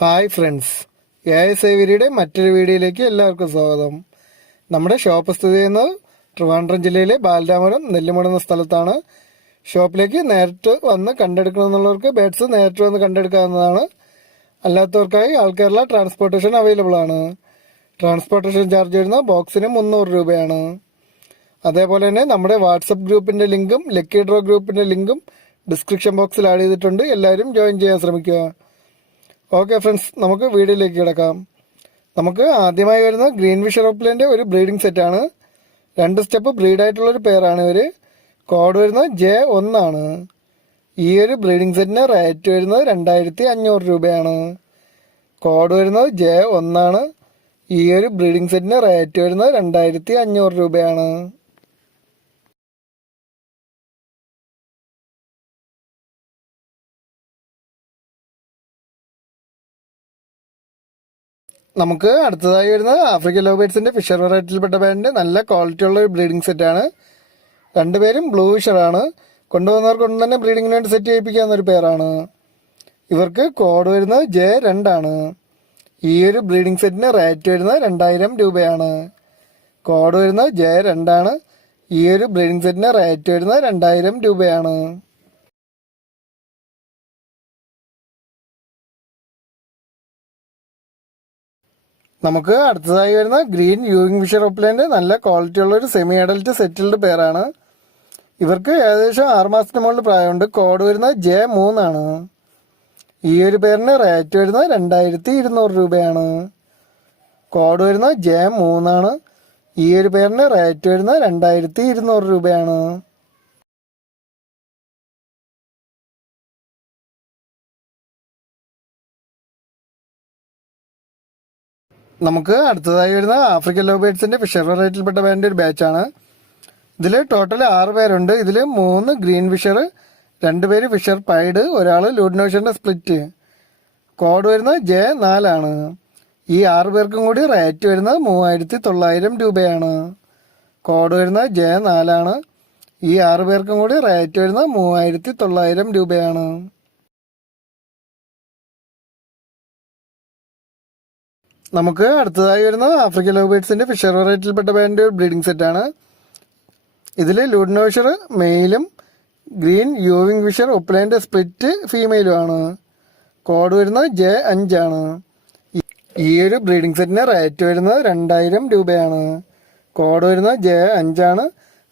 Hi friends A S ഐവരിയുടെ മറ്റൊരു വീഡിയോയിലേക്ക് എല്ലാവർക്കും സ്വാഗതം. നമ്മുടെ ഷോപ്പ് സ്ഥിതി ചെയ്യുന്നത് ട്രിവാൻഡ്രം ജില്ലയിലെ ബാലരാമപുരം നെല്ലിമുട എന്ന സ്ഥലത്താണ്. ഷോപ്പിലേക്ക് നേരിട്ട് വന്ന് കണ്ടെടുക്കണമെന്നുള്ളവർക്ക് ബേഡ്സ് നേരിട്ട് വന്ന് കണ്ടെടുക്കാവുന്നതാണ്. അല്ലാത്തവർക്കായി ആൾക്കേരള ട്രാൻസ്പോർട്ടേഷൻ അവൈലബിൾ ആണ്. ട്രാൻസ്പോർട്ടേഷൻ ചാർജ് വരുന്ന ബോക്സിന് മുന്നൂറ് രൂപയാണ്. അതേപോലെ തന്നെ നമ്മുടെ വാട്സപ്പ് ഗ്രൂപ്പിന്റെ ലിങ്കും ലക്കി ഡ്രോ ഗ്രൂപ്പിന്റെ ലിങ്കും ഡിസ്ക്രിപ്ഷൻ ബോക്സിൽ ആഡ് ചെയ്തിട്ടുണ്ട്. എല്ലാവരും ജോയിൻ ചെയ്യാൻ ശ്രമിക്കുക. ഓക്കെ ഫ്രണ്ട്സ് നമുക്ക് വീഡിയോയിലേക്ക് കിടക്കാം. നമുക്ക് ആദ്യമായി വരുന്ന ഗ്രീൻ വിഷ് റോപ്ലിന്റെ ഒരു ബ്രീഡിംഗ് സെറ്റാണ് രണ്ട് സ്റ്റെപ്പ് ബ്രീഡായിട്ടുള്ളൊരു പെയറാണ് ഇവർ കോഡ് വരുന്നത് ജെ ഒന്നാണ് ഈ ഒരു ബ്രീഡിംഗ് സെറ്റിന് റേറ്റ് വരുന്നത് രണ്ടായിരത്തി അഞ്ഞൂറ് രൂപയാണ്. കോഡ് വരുന്നത് ജെ ഒന്നാണ് ഈ ഒരു ബ്രീഡിംഗ് സെറ്റിന് റേറ്റ് വരുന്നത് രണ്ടായിരത്തി അഞ്ഞൂറ് രൂപയാണ്. നമുക്ക് അടുത്തതായി വരുന്നത് ആഫ്രിക്കൻ ലോബേറ്റ്സിന്റെ ഫിഷർ വെറൈറ്റിയിൽപ്പെട്ട ബാൻഡ് നല്ല ക്വാളിറ്റി ഉള്ള ഒരു ബ്രീഡിംഗ് സെറ്റാണ് രണ്ടുപേരും ബ്ലൂ ഫിഷറാണ് കൊണ്ടുവന്നവർക്ക് കൊണ്ട് തന്നെ ബ്രീഡിംഗിന് വേണ്ടി സെറ്റ് ചെയ്യിപ്പിക്കാവുന്ന ഒരു പേരാണ് ഇവർക്ക് കോഡ് വരുന്നത് ജെ രണ്ടാണ് ഈ ഒരു ബ്രീഡിംഗ് സെറ്റിന് റേറ്റ് വരുന്നത് രണ്ടായിരം രൂപയാണ്. കോഡ് വരുന്നത് ജെ രണ്ടാണ് ഈ ഒരു ബ്രീഡിംഗ് സെറ്റിന് റേറ്റ് വരുന്നത് രണ്ടായിരം രൂപയാണ്. നമുക്ക് അടുത്തതായി വരുന്ന ഗ്രീൻ യൂവിംഗ് ഫിഷർ ഒപ്ലൈന്റെ നല്ല ക്വാളിറ്റിയുള്ള ഒരു സെമി അഡൽറ്റ് സെറ്റിൽഡ് പേരാണ് ഇവർക്ക് ഏകദേശം ആറ് മാസത്തിന് മുകളിൽ പ്രായമുണ്ട്. കോഡ് വരുന്നത് ജെ മൂന്നാണ് ഈ ഒരു പേരിന് റേറ്റ് വരുന്നത് രണ്ടായിരത്തി ഇരുന്നൂറ് രൂപയാണ്. കോഡ് വരുന്നത് ജെ മൂന്നാണ് ഈ ഒരു പേരിന് റേറ്റ് വരുന്നത് രണ്ടായിരത്തി ഇരുന്നൂറ് രൂപയാണ്. നമുക്ക് അടുത്തതായി വരുന്ന ആഫ്രിക്കൻ ലോബേഡ്സിന്റെ ഫിഷർ വെറൈറ്റിയിൽപ്പെട്ട ബാൻഡ് ഒരു ബാച്ചാണ് ഇതിൽ ടോട്ടൽ ആറ് പേരുണ്ട്. ഇതിൽ മൂന്ന് ഗ്രീൻ ഫിഷർ രണ്ടുപേര് ഫിഷർ പൈഡ് ഒരാൾ ലൂഡിനോഷന്റെ സ്പ്ലിറ്റ്. കോഡ് വരുന്നത് ജെ നാലാണ്. ഈ ആറ് പേർക്കും കൂടി റേറ്റ് വരുന്നത് മൂവായിരത്തി തൊള്ളായിരം രൂപയാണ്. കോഡ് വരുന്നത് ജെ നാലാണ്. ഈ ആറ് പേർക്കും കൂടി റേറ്റ് വരുന്നത് മൂവായിരത്തി തൊള്ളായിരം രൂപയാണ്. നമുക്ക് അടുത്തതായി വരുന്നത് ആഫ്രിക്കൻ ലോബേറ്റ്സിന്റെ ഫിഷർ വെറൈറ്റിയിൽപ്പെട്ട ബാൻഡ് ബ്രീഡിംഗ് സെറ്റാണ് ഇതിൽ ലൂഡിനോഷർ മെയിലും ഗ്രീൻ യൂവിംഗ് ഫിഷർ ഒപ്ലൈന്റെ സ്പ്ലിറ്റ് ഫീമെയിലും ആണ്. കോഡ് വരുന്നത് ജെ അഞ്ചാണ് ഈ ഒരു ബ്രീഡിംഗ് സെറ്റിന് റേറ്റ് വരുന്നത് രണ്ടായിരം രൂപയാണ്. കോഡ് വരുന്നത് ജെ അഞ്ചാണ്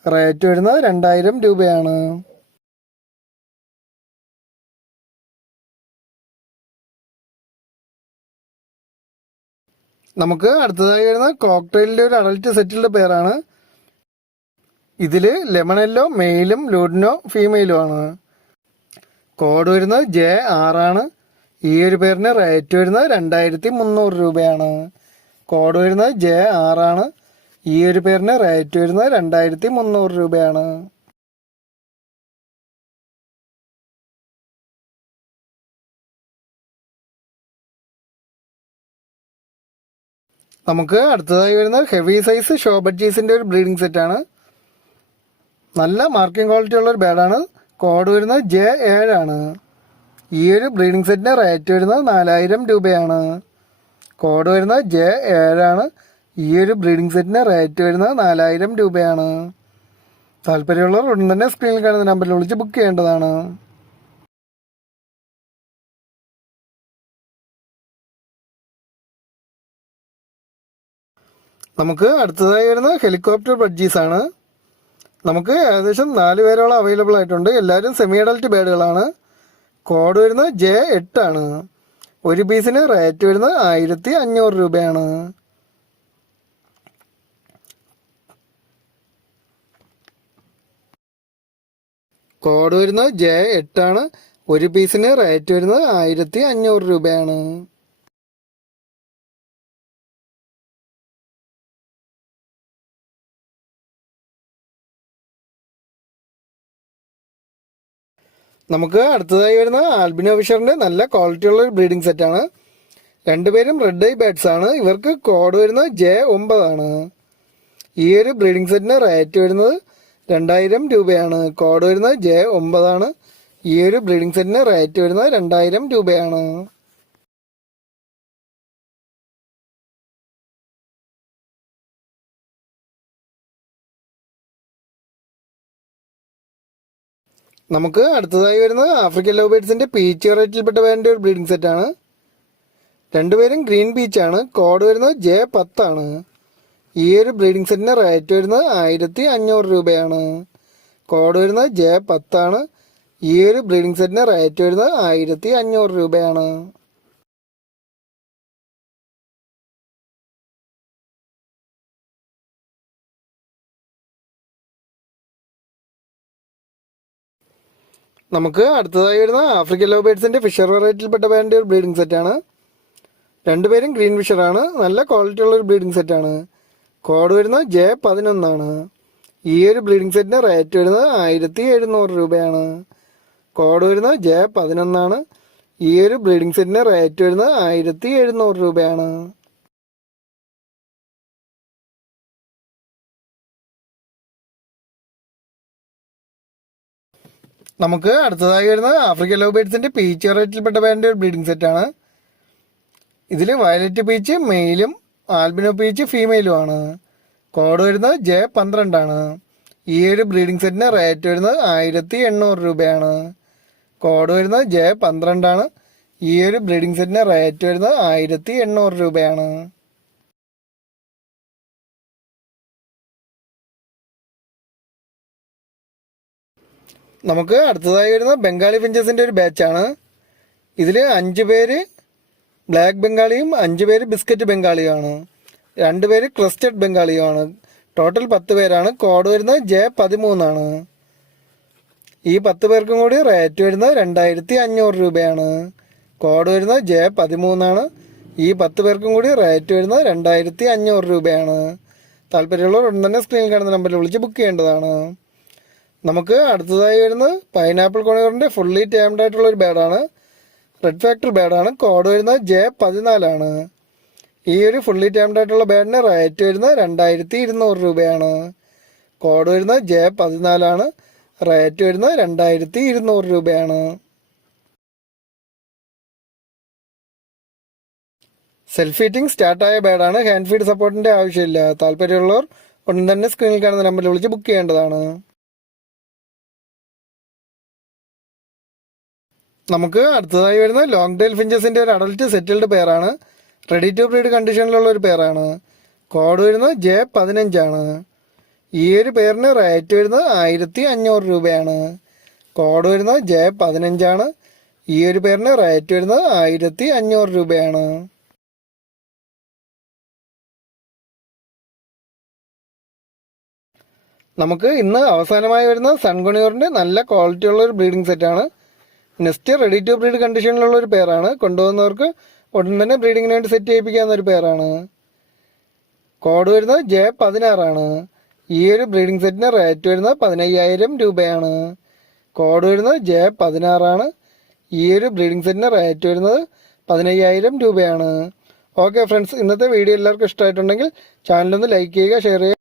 റേറ്റ് വരുന്നത് രണ്ടായിരം രൂപയാണ്. നമുക്ക് അടുത്തതായി വരുന്ന കോക്ടെയിലിന്റെ ഒരു അഡൽറ്റ് സെറ്റിലുള്ള പേരാണ്. ഇതിൽ ലെമണല്ലോ മെയിലും ലൂഡിനോ ഫീമെയിലും ആണ്. കോഡ് വരുന്നത് ജെ ആറാണ് ഈ ഒരു പേരിന് റേറ്റ് വരുന്നത് രണ്ടായിരത്തി മുന്നൂറ് രൂപയാണ്. കോഡ് വരുന്നത് ജെ ആറാണ് ഈ ഒരു പേരിന് റേറ്റ് വരുന്നത് രണ്ടായിരത്തി മുന്നൂറ് രൂപയാണ്. നമുക്ക് അടുത്തതായി വരുന്ന ഹെവി സൈസ് ഷോബഡ്ജീസിന്റെ ഒരു ബ്രീഡിംഗ് സെറ്റാണ് നല്ല മാർക്കിംഗ് ക്വാളിറ്റി ഉള്ള ഒരു ബേഡാണ് കോഡ് വരുന്നത് ജെ ഏഴാണ് ഈ ഒരു ബ്രീഡിംഗ് സെറ്റിന്റെ റേറ്റ് വരുന്നത് നാലായിരം രൂപയാണ്. കോഡ് വരുന്നത് ജെ ഏഴാണ് ഈ ഒരു ബ്രീഡിംഗ് സെറ്റിന്റെ റേറ്റ് വരുന്നത് നാലായിരം രൂപയാണ്. താല്പര്യമുള്ളവർ ഉടൻ തന്നെ സ്ക്രീനിൽ കാണുന്ന നമ്പറിൽ വിളിച്ച് ബുക്ക് ചെയ്യേണ്ടതാണ്. നമുക്ക് അടുത്തതായി വരുന്ന ഹെലികോപ്റ്റർ ബഡ്ജീസ് ആണ്. നമുക്ക് ഏകദേശം നാല് പേരോളം അവൈലബിൾ ആയിട്ടുണ്ട്. എല്ലാവരും സെമി അഡൽറ്റ് ബേഡുകളാണ്. കോഡ് വരുന്ന ജെ എട്ടാണ് ഒരു പീസിന് റേറ്റ് വരുന്നത് ആയിരത്തി അഞ്ഞൂറ് രൂപയാണ്. കോഡ് വരുന്ന ജെ എട്ടാണ് ഒരു പീസിന് റേറ്റ് വരുന്നത് ആയിരത്തി അഞ്ഞൂറ് രൂപയാണ്. നമുക്ക് അടുത്തതായി വരുന്ന ആൽബിനോ ഫിഷറിന്റെ നല്ല ക്വാളിറ്റി ഉള്ള ഒരു ബ്രീഡിംഗ് സെറ്റാണ് രണ്ടുപേരും റെഡ് ഐ ബാറ്റ്സ് ആണ്. ഇവർക്ക് കോഡ് വരുന്നത് ജെ ഒമ്പതാണ് ഈ ഒരു ബ്രീഡിംഗ് സെറ്റിന് റേറ്റ് വരുന്നത് രണ്ടായിരം രൂപയാണ്. കോഡ് വരുന്നത് ജെ ഒമ്പതാണ് ഈ ഒരു ബ്രീഡിംഗ് സെറ്റിന് റേറ്റ് വരുന്നത് രണ്ടായിരം രൂപയാണ്. നമുക്ക് അടുത്തതായി വരുന്നത് ആഫ്രിക്കൻ ലവ് ബേഡ്സിന്റെ പീച്ച് വെറൈറ്റിയിൽപ്പെട്ട വേണ്ട ഒരു ബ്രീഡിംഗ് സെറ്റാണ് രണ്ടുപേരും ഗ്രീൻ പീച്ചാണ് കോഡ് വരുന്നത് ജെ പത്താണ് ഈ ഒരു ബ്രീഡിംഗ് സെറ്റിന് റേറ്റ് വരുന്നത് ആയിരത്തി അഞ്ഞൂറ് രൂപയാണ്. കോഡ് വരുന്നത് ജെ പത്താണ് ഈ ഒരു ബ്രീഡിംഗ് സെറ്റിന് റേറ്റ് വരുന്നത് ആയിരത്തി അഞ്ഞൂറ് രൂപയാണ്. നമുക്ക് അടുത്തതായി വരുന്ന ആഫ്രിക്കൻ ലോ ബേഡ്സിന്റെ ഫിഷർ വെറൈറ്റിയിൽപ്പെട്ട വേണ്ട ഒരു ബ്രീഡിംഗ് സെറ്റാണ് രണ്ടുപേരും ഗ്രീൻ ഫിഷറാണ് നല്ല ക്വാളിറ്റി ഉള്ള ഒരു ബ്രീഡിംഗ് സെറ്റാണ് കോഡ് വരുന്നത് ജെ പതിനൊന്നാണ്. ഈ ഒരു ബ്രീഡിംഗ് സെറ്റിന്റെ റേറ്റ് വരുന്നത് ആയിരത്തി എഴുന്നൂറ് രൂപയാണ്. കോഡ് വരുന്നത് ജെ പതിനൊന്നാണ്. ഈ ഒരു ബ്രീഡിംഗ് സെറ്റിന്റെ റേറ്റ് വരുന്നത് ആയിരത്തി എഴുന്നൂറ് രൂപയാണ്. നമുക്ക് അടുത്തതായി വരുന്നത് ആഫ്രിക്കൻ ലവ് ബേഡ്സിന്റെ പീച്ച് വെറൈറ്റിയിൽപ്പെട്ട ഒരു ബ്രീഡിംഗ് സെറ്റാണ് ഇതിൽ വയലറ്റ് പീച്ച് മെയിലും ആൽബിനോ പീച്ച് ഫീമെയിലും ആണ് കോഡ് വരുന്നത് ജെ പന്ത്രണ്ടാണ്. ഈ ഒരു ബ്രീഡിംഗ് സെറ്റിന് റേറ്റ് വരുന്നത് ആയിരത്തി എണ്ണൂറ് രൂപയാണ്. കോഡ് വരുന്നത് ജെ പന്ത്രണ്ടാണ്. ഈ ഒരു ബ്രീഡിംഗ് സെറ്റിന് റേറ്റ് വരുന്നത് ആയിരത്തി എണ്ണൂറ് രൂപയാണ്. നമുക്ക് അടുത്തതായി വരുന്ന ബംഗാളി ഫിഞ്ചസിന്റെ ഒരു ബാച്ചാണ്. ഇതിൽ അഞ്ച് പേര് ബ്ലാക്ക് ബംഗാളിയും അഞ്ച് പേര് ബിസ്ക്കറ്റ് ബംഗാളിയുമാണ്. രണ്ട് പേര് ക്രിസ്റ്റഡ് ബംഗാളിയുമാണ്. ടോട്ടൽ പത്ത് പേരാണ്. കോഡ് വരുന്നത് ജെ പതിമൂന്നാണ്. ഈ പത്ത് പേർക്കും കൂടി റേറ്റ് വരുന്നത് രണ്ടായിരത്തി അഞ്ഞൂറ് രൂപയാണ്. കോഡ് വരുന്നത് ജെ പതിമൂന്നാണ്. ഈ പത്ത് പേർക്കും കൂടി റേറ്റ് വരുന്നത് രണ്ടായിരത്തി അഞ്ഞൂറ് രൂപയാണ്. താല്പര്യമുള്ളവർ ഉടൻ തന്നെ സ്ക്രീനിൽ കാണുന്ന നമ്പറിൽ വിളിച്ച് ബുക്ക് ചെയ്യേണ്ടതാണ്. നമുക്ക് അടുത്തതായി വരുന്നത് പൈനാപ്പിൾ കോണിയറിന്റെ ഫുള്ളി ടേംഡ് ആയിട്ടുള്ള ഒരു ബേഡാണ് റെഡ് ഫാക്ടർ ബേഡാണ് കോഡ് വരുന്നത് ജെ പതിനാലാണ്. ഈ ഒരു ഫുള്ളി ടേംഡ് ആയിട്ടുള്ള ബേഡിന് റേറ്റ് വരുന്നത് രണ്ടായിരത്തി ഇരുന്നൂറ് രൂപയാണ്. കോഡ് വരുന്നത് ജെ പതിനാലാണ്. റേറ്റ് വരുന്നത് രണ്ടായിരത്തി ഇരുന്നൂറ് രൂപയാണ് സെൽഫ് ഹീറ്റിംഗ് സ്റ്റാർട്ടായ ബേഡാണ് ഹാൻഡ് ഫീഡ് സപ്പോർട്ടിന്റെ ആവശ്യമില്ല. താല്പര്യമുള്ളവർ ഉടൻ തന്നെ സ്ക്രീനിൽ കാണുന്ന നമ്പറിൽ വിളിച്ച് ബുക്ക് ചെയ്യേണ്ടതാണ്. നമുക്ക് അടുത്തതായി വരുന്ന ലോങ് ടെയിൽ ഫിഞ്ചസിന്റെ ഒരു അഡൽട്ട് സെറ്റിൽഡ് പെയറാണ് റെഡി ടു ബ്രീഡ് കണ്ടീഷനിലുള്ള ഒരു പെയറാണ് കോഡ് വരുന്നത് ജെ പതിനഞ്ചാണ് ഈ ഒരു പേരിന് റേറ്റ് വരുന്നത് ആയിരത്തി അഞ്ഞൂറ് രൂപയാണ്. കോഡ് വരുന്നത് ജെ പതിനഞ്ചാണ് ഈ ഒരു പേരിന് റേറ്റ് വരുന്നത് ആയിരത്തി അഞ്ഞൂറ് രൂപയാണ്. നമുക്ക് ഇന്ന് അവസാനമായി വരുന്ന സൺഗുണിയൂറിന്റെ നല്ല ക്വാളിറ്റി ഉള്ള ഒരു ബ്രീഡിംഗ് സെറ്റാണ് നെക്സ്റ്റ് റെഡി ടു ബ്രീഡ് കണ്ടീഷനിലുള്ള ഒരു പെയറാണ് കൊണ്ടുവന്നവർക്ക് ഉടൻ തന്നെ ബ്രീഡിങ്ങിന് വേണ്ടി സെറ്റ് ചെയ്യിപ്പിക്കാവുന്ന ഒരു പെയറാണ് കോഡ് വരുന്നത് ജെ പതിനാറാണ് ഈ ഒരു ബ്രീഡിംഗ് സെറ്റിന് റേറ്റ് വരുന്നത് പതിനയ്യായിരം രൂപയാണ്. കോഡ് വരുന്നത് ജെ പതിനാറാണ് ഈ ഒരു ബ്രീഡിംഗ് സെറ്റിന് റേറ്റ് വരുന്നത് പതിനയ്യായിരം രൂപയാണ്. ഓക്കെ ഫ്രണ്ട്സ് ഇന്നത്തെ വീഡിയോ എല്ലാവർക്കും ഇഷ്ടമായിട്ടുണ്ടെങ്കിൽ ചാനലൊന്ന് ലൈക്ക് ചെയ്യുക ഷെയർ ചെയ്യുക.